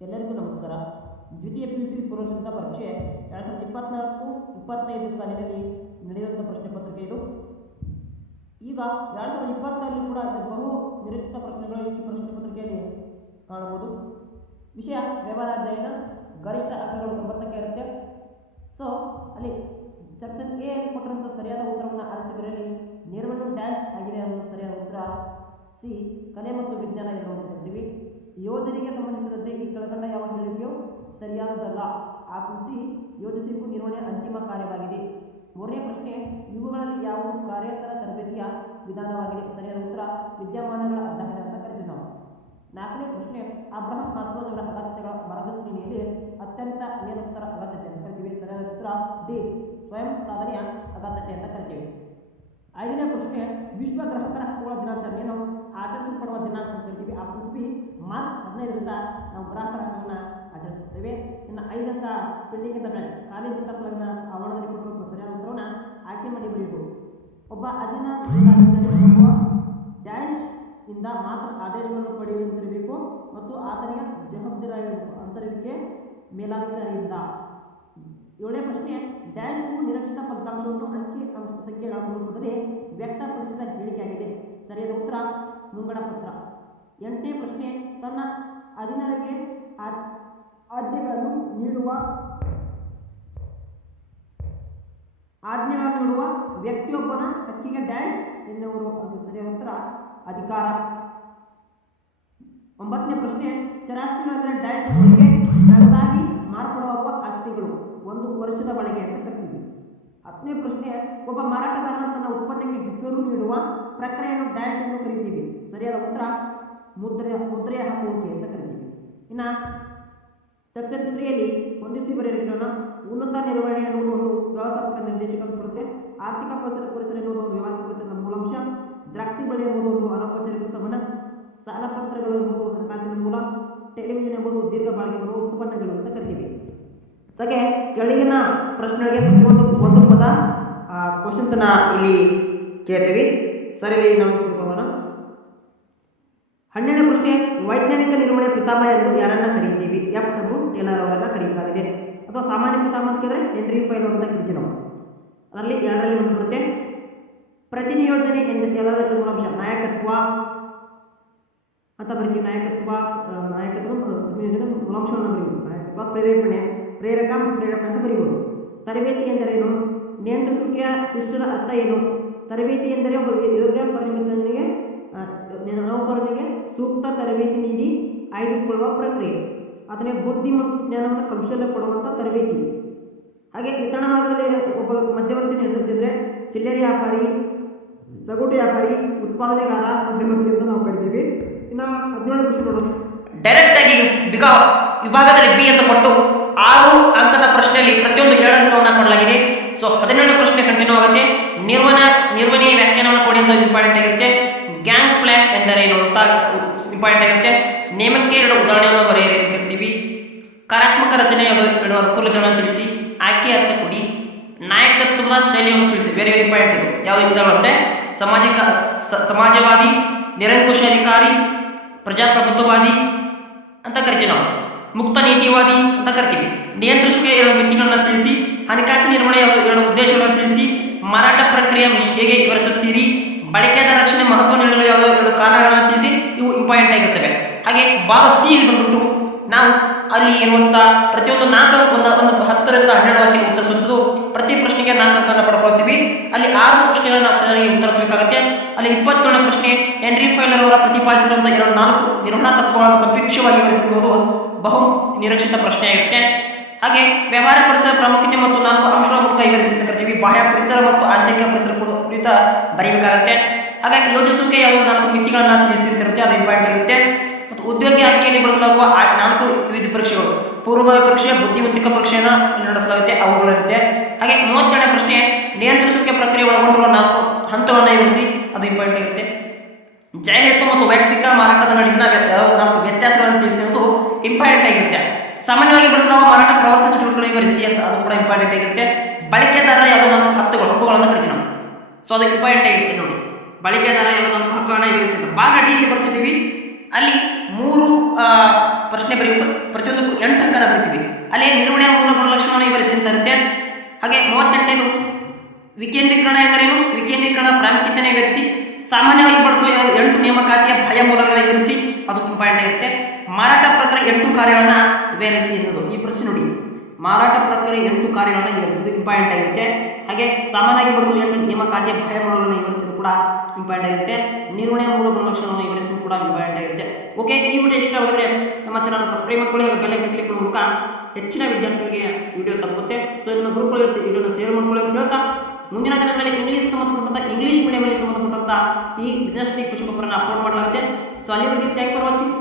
ಎಲ್ಲರಿಗೂ ನಮಸ್ಕಾರ. ದ್ವಿತೀಯ PUC ಪೂರ್ವಸಿದ್ಧ ಪರೀಕ್ಷೆ 2024-25 ಸಾಲಿನಲ್ಲಿ ನಡೆಯುವಂಥ ಪ್ರಶ್ನೆ ಪತ್ರಿಕೆ ಇದು. ಈಗ 2020ರಲ್ಲಿ ಕೂಡ ಬಹು ನಿರೀಕ್ಷಿತ ಪ್ರಶ್ನೆಗಳು ಈ ಪ್ರಶ್ನೆ ಪತ್ರಿಕೆಯಲ್ಲಿ ಕಾಣಬಹುದು. ವಿಷಯ ವ್ಯವಹಾರ ಅಧ್ಯಯನ, ಗರಿಷ್ಠ ಅಂಕಗಳು 90ಕ್ಕೆ ಇರುತ್ತೆ. ಸೊ ಅಲ್ಲಿ ಸೆಕ್ಷನ್ ಎ ಅಲ್ಲಿ ಕೊಟ್ಟಿರುವಂಥ ಸರಿಯಾದ ಉತ್ತರವನ್ನು ಆರಿಸಿ ಬರೆಯಲಿ. ನಿರ್ವಹಣೆ ಡ್ಯಾಶ್ ಆಗಿದೆ ಅನ್ನೋದು ಸರಿಯಾದ ಉತ್ತರ. ಸಿ ಕಲೆ ಮತ್ತು ವಿಜ್ಞಾನ ಇರುವಂತೆ ಕರಿತೀವಿ. ಯೋಜನೆಗೆ ಸಂಬಂಧಿಸಿದಂತೆ ಈ ಕೆಳಕಂಡ ಯಾವ ಹೇಳಿಕೆಯು ಸರಿಯಾದದಲ್ಲ. ಆಪ್ಷನ್ ಸಿ ಯೋಜಿಸುವಿಕೆ ನಿರ್ವಹಣೆ ಅಂತಿಮ ಕಾರ್ಯವಾಗಿದೆ. ಮೂರನೇ ಪ್ರಶ್ನೆ, ಇವುಗಳಲ್ಲಿ ಯಾವ ಕಾರ್ಯೇತರ ತರಬೇತಿಯ ವಿಧಾನವಾಗಿದೆ? ಸರಿಯಾದ ಉತ್ತರ ವಿದ್ಯಮಾನಗಳ ಅಧ್ಯಯನ ಅಂತ ಕರಿತೀವಿ ನಾವು. ನಾಲ್ಕನೇ ಪ್ರಶ್ನೆ, ಅಬ್ರಹಂ ಮಾಸ್ಲೋರವರ ಅಗತ್ಯಗಳ ಮಾರ್ಗದರ್ಶಿನಿಯಲ್ಲಿ ಅತ್ಯಂತ ಮೇಲಸ್ತರ ಅಗತ್ಯತೆ ಅಂತ ಕರಿತೀವಿ. ಸರಿಯಾದ ಉತ್ತರ ಡಿ ಸ್ವಯಂ ಸಾಧನೆಯ ಅಗತ್ಯತೆ ಅಂತ ಕರಿತೀವಿ. ಐದನೇ ಪ್ರಶ್ನೆ, ವಿಶ್ವ ಗ್ರಾಹಕರ ಹಕ್ಕುಗಳ ದಿನಾಚರಣೆಯನ್ನು ಆಚರಿಸಲ್ಪಡುವ ದಿನಾಂಕ ಅಂತ ಕರಿತೀವಿ. ಆಪ್ಷನ್ ಬಿ ಮಾರ್ಚ್ 15ರಿಂದ ನಾವು ಗ್ರಾಹಕರ ಹಕ್ಕನ್ನು ಆಚರಿಸುತ್ತೇವೆ. ಇನ್ನು 5 ಸ್ಪೆಲ್ಲಿಂಗ್ ಇಂದ ಖಾಲಿ ಪುಸ್ತಕಗಳನ್ನು ಆವರಣದಲ್ಲಿ ಕೊಟ್ಟಿರುವ ಸರಿಯಾದ ಉತ್ತರವನ್ನು ಆಯ್ಕೆ ಮಾಡಿ ಬರೆಯುವುದು. ಒಬ್ಬ ಅಧೀನ ಡ್ಯಾಶ್ ಇಂದ ಮಾತ್ರ ಆದೇಶವನ್ನು ಪಡೆಯುವಂತಿರಬೇಕು ಮತ್ತು ಆತನಿಗೆ ಜವಾಬ್ದಾರಿಯಾಗಿರಬೇಕು. ಅಂತರಿಕೆ ಮೇಲಾಧಿಕಾರಿಯಿಂದ. ಏಳನೇ ಪ್ರಶ್ನೆ, ಡ್ಯಾಶ್ ನಿರೀಕ್ಷಿತ ಫಲಿತಾಂಶವನ್ನು ಅಂಕಿ ಸಂಖ್ಯೆಗಳ ರೂಪದಲ್ಲಿ ವ್ಯಕ್ತಪಡಿಸಿದ ಹೇಳಿಕೆಯಾಗಿದೆ. ಸರಿಯಾದ ಉತ್ತರ ಮುಂಗಡ ಪತ್ರ. ಎಂಟನೇ ಪ್ರಶ್ನೆ, ತನ್ನ ಅಧೀನರಿಗೆ ಆಜ್ಞೆಗಳನ್ನು ನೀಡುವ ವ್ಯಕ್ತಿಯೊಬ್ಬನ ಹಕ್ಕಿಗೆ ಡ್ಯಾಶ್ ಎನ್ನುವರು. ಅದು ಸರಿಯಾದ ಉತ್ತರ ಅಧಿಕಾರ. 9ನೇ ಪ್ರಶ್ನೆ, ಚರಾಸ್ತಿಗಳೆಂದರೆ ಡ್ಯಾಶ್ ಗಳಿಗೆ ನಗದಾಗಿ ಮಾರ್ಪಡುವ ಆಸ್ತಿಗಳು 1 ವರ್ಷದ ಒಳಗೆ ಅಂತ ಕರಿತೀವಿ. 10ನೇ ಪ್ರಶ್ನೆ, ಒಬ್ಬ ಮಾರಾಟಗಾರನ ತನ್ನ ಉತ್ಪನ್ನಕ್ಕೆ ಹೆಸರು ನೀಡುವ ಪ್ರಕ್ರಿಯೆಯನ್ನು ಡ್ಯಾಶ್ ಎಂದು ಕರಿತೀವಿ. ಸರಿಯಾದ ಉತ್ತರ ಮುದ್ರೆಯ ಹಾಕುವಿಕೆ ಅಂತ ಕರಿತೀವಿ. ಇನ್ನು ಸೆಕ್ಷನ್ 3ಯಲ್ಲಿ ಹೊಂದಿಸಿ ಬರೆಯೋಣ. ಉನ್ನತ ನಿರ್ವಹಣೆ ಎನ್ನುವುದು ಒಂದು ವ್ಯವಸ್ಥಾಪಕ ನಿರ್ದೇಶಕ ಬರುತ್ತೆ. ಆರ್ಥಿಕ ಪರಿಸರ ಎನ್ನುವುದು ಒಂದು ವ್ಯವಹಾರಿಕ ಪರಿಸರದ ಮೂಲಾಂಶ. ದ್ರಾಕ್ಷಿ ಬೆಳೆ ಎಂಬುದು ಒಂದು ಅನೌಪಚಾರಿಕ ಸಮನ. ಸಾಲ ಪತ್ರಗಳು ಎಂಬುದು ಹಣಕಾಸಿನ ಮೂಲ. ಟೆಲಿವಿಷನ್ ಎಂಬುದು ದೀರ್ಘ ಬಾಳಿಕೆ ಬರುವ ಉತ್ಪನ್ನಗಳು ಅಂತ ಕರಿತೀವಿ. ಹಾಗೆ ಕೆಳಗಿನ ಪ್ರಶ್ನೆಗಳಿಗೆ ಒಂದು ಪದ ಕ್ವಶನ್ಸ್ ಅನ್ನ ಇಲ್ಲಿ ಕೇಳ್ತೀವಿ. ಸರಿ, ಇಲ್ಲಿ ನಾವು ತಿಳ್ಕೊಳ್ಳೋಣ. 12ನೇ ಪ್ರಶ್ನೆ, ವೈಜ್ಞಾನಿಕ ನಿರ್ವಹಣೆ ಪಿತಾಮಹ ಎಂದು ಯಾರನ್ನ ಕರೀತೀವಿ? FW ಟೇಲರ್ ಅವರನ್ನ ಕರೀತಾಗಿದೆ. ಅಥವಾ ಸಾಮಾನ್ಯ ಪಿತಾಮಹ ಅಂತ ಕೇಳಿದ್ರೆ ಹೆನ್ರಿ ಫೈಲ್ ಅಂತ ಕರಿತೀವಿ ನಾವು. ಅದರಲ್ಲಿ 2ರಲ್ಲಿ ಒಂದು ಬರುತ್ತೆ. ಪ್ರತಿನಿಯೋಜನೆ ಎಂದು ಯಾವುದಾದ್ರೂ ಮೂಲಾಂಶ ನಾಯಕತ್ವ ಅಂತ ಬರೀತೀವಿ. ನಾಯಕತ್ವ ಪ್ರತಿನಿಯೋಜನೆ ಮೂಲಾಂಶವನ್ನು ಬರೀಬೋದು. ನಾಯಕತ್ವ ಪ್ರೇರಕ ಅಂತ ಬರೀಬೋದು. ತರಬೇತಿ ಎಂದರೇನು? ನಿಯಂತ್ರಿಸುವಿಕೆಯ ಶಿಷ್ಟದ ಅರ್ಥ ಏನು? ತರಬೇತಿ ಎಂದರೆ ಒಬ್ಬ ಯೋಗ್ಯ ಪರಿಮಿತನಿಗೆ ನೌಕರನಿಗೆ ಸೂಕ್ತ ತರಬೇತಿ ನೀಡಿ ಆಯ್ದುಕೊಳ್ಳುವ ಪ್ರಕ್ರಿಯೆ. ಅದನ್ನೇ ಬುದ್ಧಿ ಮತ್ತು ಜ್ಞಾನವನ್ನು ಕೌಶಲ್ಯ ಕೊಡುವಂಥ ತರಬೇತಿ. ಹಾಗೆ ವಿತರಣಾ ಮಾರ್ಗದಲ್ಲಿ ಒಬ್ಬ ಮಧ್ಯವರ್ತಿನ ಹೆಸರಿಸಿದ್ರೆ ಚಿಲ್ಲರೆ ವ್ಯಾಪಾರಿ, ಸಗಟು ವ್ಯಾಪಾರಿ, ಉತ್ಪಾದನೆಗಾರ, ಮಧ್ಯವರ್ತಿ ಅಂತ ನಾವು ಕರಿತೀವಿ. ಇನ್ನು 17ನೇ ಪ್ರಶ್ನೆ ನೋಡೋಣ. ಡೈರೆಕ್ಟ್ ಆಗಿ ವಿಭಾಗದಲ್ಲಿ ಬಿ ಅಂತ ಕೊಟ್ಟು 6 ಅಂಕದ ಪ್ರಶ್ನೆಯಲ್ಲಿ ಪ್ರತಿಯೊಂದು 2 ಅಂಕವನ್ನು ಕೊಡಲಾಗಿದೆ. ಸೊ 17ನೇ ಪ್ರಶ್ನೆ ಕಂಟಿನ್ಯೂ ಆಗುತ್ತೆ. ನಿರ್ವಹಣೆಯ ವ್ಯಾಖ್ಯಾನವನ್ನು ಕೊಡಿ ಅಂತ ಇಂಪಾರ್ಟೆಂಟ್ ಆಗಿರುತ್ತೆ. ಗ್ಯಾಂಗ್ ಪ್ಲಾನ್ ಎಂದರೇನು ಅಂತ ಇಂಪಾರ್ಟೆಂಟ್ ಆಗಿರುತ್ತೆ. ನೇಮಕ್ಕೆ 2 ಉದಾಹರಣೆಯನ್ನು ಬರೆಯಿರಿ ಅಂತ ಕರಿತೀವಿ. ಕಾರ್ಯಾತ್ಮಕ ರಚನೆಯ 2 ಅನುಕೂಲತೆಗಳನ್ನು ತಿಳಿಸಿ. ಆಯ್ಕೆ ಅರ್ಥ ಕೊಡಿ. ನಾಯಕತ್ವದ ಶೈಲಿಯನ್ನು ತಿಳಿಸಿ. ವೆರಿ ಇಂಪಾರ್ಟೆಂಟ್ ಇದು. ಯಾವುದು ಉದಾಹರಣೆ ಅಂದರೆ ಸಮಾಜವಾದಿ, ನಿರಂಕುಶಾಧಿಕಾರಿ, ಪ್ರಜಾಪ್ರಭುತ್ವವಾದಿ ಅಂತ ಕರಿತೀವಿ ನಾವು. ಮುಕ್ತ ನೀತಿವಾದಿ ಅಂತ ಕರಿತೀವಿ. ನಿಯಂತ್ರಿಸುವಿಕೆ 2 ಮಿತಿಗಳನ್ನು ತಿಳಿಸಿ. ಹಣಕಾಸಿನ ನಿರ್ವಹಣೆಯ 2 ಉದ್ದೇಶಗಳನ್ನು ತಿಳಿಸಿ. ಮಾರಾಟ ಪ್ರಕ್ರಿಯೆ ಹೇಗೆ ವಿವರಿಸುತ್ತೀರಿ? ಬಳಕೆದಾರ ರಕ್ಷಣೆ ಮಹತ್ವ ನೀಡಲು ಯಾವುದೋ 2 ಕಾರಣಗಳನ್ನು ತಿಳಿಸಿ. ಇವು ಇಂಪಾರ್ಟೆಂಟ್ ಆಗಿರ್ತವೆ. ಹಾಗೆ ಭಾಗ ಸಿ ಇಲ್ಲಿ ಬಂದ್ಬಿಟ್ಟು ನಾವು ಅಲ್ಲಿ ಇರುವಂಥ ಪ್ರತಿಯೊಂದು 4 ಒಂದು 10ರಿಂದ 12 ವಾಕ್ಯ ಉತ್ತರಿಸುವಂಥದ್ದು. ಪ್ರತಿ ಪ್ರಶ್ನೆಗೆ 4 ಅಂಕವನ್ನು ಪಡ್ಕೊಳ್ತೀವಿ. ಅಲ್ಲಿ 6 ಪ್ರಶ್ನೆಗಳನ್ನು ನಾವು ಸರಿಯಾಗಿ ಉತ್ತರಿಸಬೇಕಾಗುತ್ತೆ. ಅಲ್ಲಿ 27ನೇ ಪ್ರಶ್ನೆ, ಹೆನ್ರಿ ಫೈಲರ್ ಅವರ ಪ್ರತಿಪಾದಿಸಿರುವಂಥ 4 ನಿರ್ವಹಣಾ ತತ್ವಗಳನ್ನು ಸಂಕ್ಷಿಪ್ತವಾಗಿ ವಿವರಿಸುವುದು ಬಹು ನಿರೀಕ್ಷಿತ ಪ್ರಶ್ನೆ ಆಗಿರುತ್ತೆ. ಹಾಗೆ ವ್ಯವಹಾರ ಪರಿಸರ ಪ್ರಾಮುಖ್ಯತೆ ಮತ್ತು 4 ಅಂಶಗಳ ಮೂಲಕ ವಿವರಿಸಿ ಅಂತ ಕರಿತೀವಿ. ಬಾಹ್ಯ ಪರಿಸರ ಮತ್ತು ಆಂತರಿಕ ಪರಿಸರ ಕುರಿತ ಬರೀಬೇಕಾಗುತ್ತೆ. ಹಾಗೆ ಯೋಜಿಸುವಿಕೆ 4 ಮಿತಿಗಳನ್ನು ತಿಳಿಸಿರುತ್ತೆ. ಅದು ಇಂಪಾರ್ಟೆಂಟ್ ಇರುತ್ತೆ. ಮತ್ತು ಉದ್ಯೋಗಿ ಆಯ್ಕೆಯಲ್ಲಿ ಬಳಸಲಾಗುವ 4 ವಿವಿಧ ಪರೀಕ್ಷೆಗಳು. ಪೂರ್ವಭಾವಿ ಪರೀಕ್ಷೆ, ಬುದ್ಧಿವಂತಿಕ ಪರೀಕ್ಷೆಯನ್ನು ನಡೆಸಲಾಗುತ್ತೆ, ಅವುಗಳಿರುತ್ತೆ. ಹಾಗೆ 32ನೇ ಪ್ರಶ್ನೆ, ನಿಯಂತ್ರಿಸುವಿಕೆ ಪ್ರಕ್ರಿಯೆ ಒಳಗೊಂಡಿರುವ 4 ಹಂತಗಳನ್ನು ವಿವರಿಸಿ. ಅದು ಇಂಪಾರ್ಟೆಂಟ್ ಇರುತ್ತೆ. ಜಾಹೀರಾತು ಮತ್ತು ವೈಯಕ್ತಿಕ ಮಾರಾಟದ ನಡುವಿನ 4 ವ್ಯತ್ಯಾಸಗಳನ್ನು ತಿಳಿಸುವುದು ಇಂಪಾರ್ಟೆಂಟ್ ಆಗಿರುತ್ತೆ. ಸಾಮಾನ್ಯವಾಗಿ ಬಳಸಲಾಗುವ ಮಾರಾಟ ಪ್ರವರ್ತನ ಚಟುವಟಿಕೆಗಳನ್ನು ವಿವರಿಸಿ ಅಂತ ಅದು ಕೂಡ ಇಂಪಾರ್ಟೆಂಟ್ ಆಗಿರುತ್ತೆ. ಬಳಕೆದಾರ ಯಾವುದೋ 4 ಹಕ್ಕುಗಳನ್ನು ಕರಿತೀವಿ ನಾವು. ಸೊ ಅದು ಇಂಪಾರ್ಟೆಂಟ್ ಆಗಿರುತ್ತೆ ನೋಡಿ. ಬಳಕೆದಾರ ಯಾವುದೋ 4 ಹಕ್ಕುಗಳನ್ನು ವಿವರಿಸಿ. ಭಾಗ ಡಿ ಇಲ್ಲಿ ಬರ್ತಿದ್ದೀವಿ. ಅಲ್ಲಿ 3 ಪ್ರಶ್ನೆ ಬರೆಯಬೇಕು, ಪ್ರತಿಯೊಂದಕ್ಕೂ 8 ಅಂಕನ ಬರೀತೀವಿ. ಅಲ್ಲಿ ನಿರ್ವಹಣೆಯ ಮೂಲ ಗುಣಲಕ್ಷಣವನ್ನು ವಿವರಿಸಿ ಅಂತ ಇರುತ್ತೆ. ಹಾಗೆ 38ನೇದು ವಿಕೇಂದ್ರೀಕರಣ ಎಂದರೇನು, ವಿಕೇಂದ್ರೀಕರಣ ಪ್ರಾಮುಖ್ಯತೆಯನ್ನು ವಿವರಿಸಿ. ಸಾಮಾನ್ಯವಾಗಿ ಬಳಸುವ 8 ನೇಮಕಾತಿಯ ಬಾಹ್ಯ ಮೂಲಗಳನ್ನು ವಿವರಿಸಿ, ಅದು ಇಂಪಾರ್ಟೆಂಟ್ ಆಗಿರುತ್ತೆ. ಮಾರಾಟ ಪ್ರಕ್ರಿಯೆ 8 ಕಾರ್ಯಗಳನ್ನು ವಿವರಿಸಿ ಎನ್ನುವುದು ಈ ಪ್ರಶ್ನೆ ನೋಡಿ. ಮಾರಾಟ ಪ್ರಕ್ರಿಯೆ 8 ಕಾರ್ಯಗಳನ್ನು ವಿವರಿಸುವುದು ಇಂಪಾರ್ಟೆಂಟ್ ಆಗಿರುತ್ತೆ. ಹಾಗೆ ಸಾಮಾನ್ಯವಾಗಿ ಬಳಸುವ 8 ನೇಮಕಾತಿಯ ಬಾಹ್ಯ ಮೂಲಗಳನ್ನು ವಿವರಿಸುವುದು ಕೂಡ ಇಂಪಾರ್ಟೆಂಟ್ ಆಗಿರುತ್ತೆ. ನಿರ್ವಹಣೆಯ ಮೂಲ ಗುಣಲಕ್ಷಣವನ್ನು ವಿವರಿಸುವುದು ಕೂಡ ಇಂಪಾರ್ಟೆಂಟ್ ಆಗಿರುತ್ತೆ. ಓಕೆ, ಈ ವಿಡಿಯೋ ಇಷ್ಟವಾಗಿದ್ರೆ ನಮ್ಮ ಚಾನಲ್ ಸಬ್ಸ್ಕ್ರೈಬ್ ಮಾಡ್ಕೊಳ್ಳಿ, ಹಾಗೆ ಬೆಲ್ ಐಕಾನ್ ಕ್ಲಿಕ್ ಮಾಡೋ ಮೂಲಕ ಹೆಚ್ಚಿನ ವಿದ್ಯಾರ್ಥಿಗಳಿಗೆ ವಿಡಿಯೋ ತಲುಪುತ್ತೆ. ಸೊ ನಿಮ್ಮ ಗ್ರೂಪ್ಗಳಿಗೆ ವಿಡಿಯೋನ ಶೇರ್ ಮಾಡ್ಕೊಳ್ಳಿ ಅಂತ ಹೇಳ್ತಾ, ಮುಂದಿನ ದಿನಗಳಲ್ಲಿ ಇಂಗ್ಲೀಷ್ ಸಂಬಂಧಪಟ್ಟಂತ ಇಂಗ್ಲೀಷ್ ಮೀಡಿಯಮಲ್ಲಿ ಸಂಬಂಧಪಟ್ಟಂತ ಈ ಬಿಸ್ನೆಸ್ ಕ್ವೆಶ್ಚನ್ ಪೇಪರ್ ಅನ್ನು ಅಪ್ಲೋಡ್ ಮಾಡಲಾಗುತ್ತೆ. ಸೊ ಅಲ್ಲಿವರೆಗೆ ಥ್ಯಾಂಕ್ ಫಾರ್ ವಾಚಿಂಗ್.